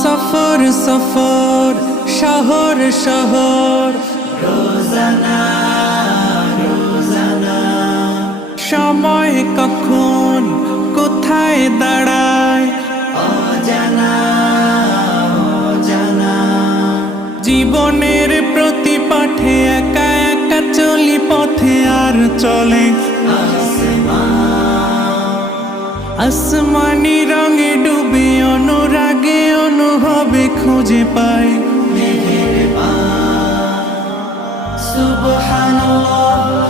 সফর সফর শহর শহর রোজানা রোজানা সময় কখন কোথায় দাঁড়ায় অজানা অজানা জীবনের প্রতি পাঠে একা একা চলি পথে আর চলে আসমানি রঙে ডুবে অনুরাগে অনুভবে খুঁজে পাই সুবহানাল্লাহ